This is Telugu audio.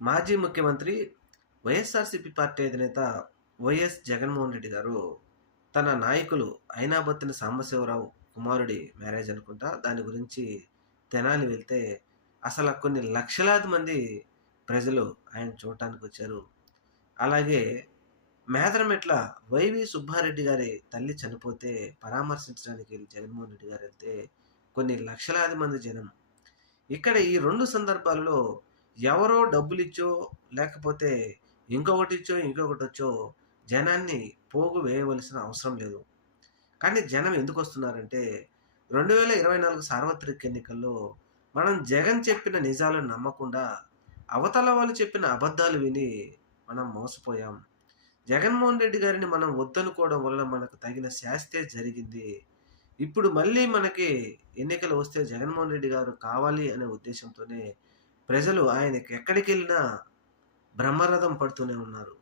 మాజీ ముఖ్యమంత్రి వైఎస్ఆర్‌సీపీ పార్టీ అధినేత వైఎస్ జగన్మోహన్ రెడ్డి గారు తన నాయకులు అయినాబత్తుని సాంబశివరావు కుమారుడి మ్యారేజ్ అనుకుంటా. దాని గురించి తెనాలి వెళ్తే అసల కొన్ని లక్షలాది మంది ప్రజలు ఆయన చూడటానికొచ్చారు. అలాగే మేదరమెట్ల వైవి సుబ్బారెడ్డి గారి తల్లి చనిపోతే పరామర్శించడానికి జగన్మోహన్ రెడ్డి గారెళ్తే కొన్ని లక్షలాది మంది జనం. ఇక్కడ ఈ 2 సందర్భాల్లో ఎవరో డబ్బులిచ్చో, లేకపోతే ఇంకొకటొచ్చో జనాన్ని పోగు వేయవలసిన అవసరం లేదు. కానీ జనం ఎందుకొస్తున్నారంటే 2024 సార్వత్రిక ఎన్నికల్లో మనం జగన్ చెప్పిన నిజాలను నమ్మకుండా, అవతల వాళ్ళు చెప్పిన అబద్ధాలు విని మనం మోసపోయాం. జగన్మోహన్ రెడ్డి గారిని మనం వద్దనుకోవడం వల్ల మనకు తగిన శాస్తే జరిగింది. ఇప్పుడు మళ్ళీ మనకి ఎన్నికలు వస్తే జగన్మోహన్ రెడ్డి గారు కావాలి అనే ఉద్దేశంతోనే ప్రజలు ఆయనకి ఎక్కడికెళ్ళినా బ్రహ్మరథం పడుతూనే ఉన్నారు.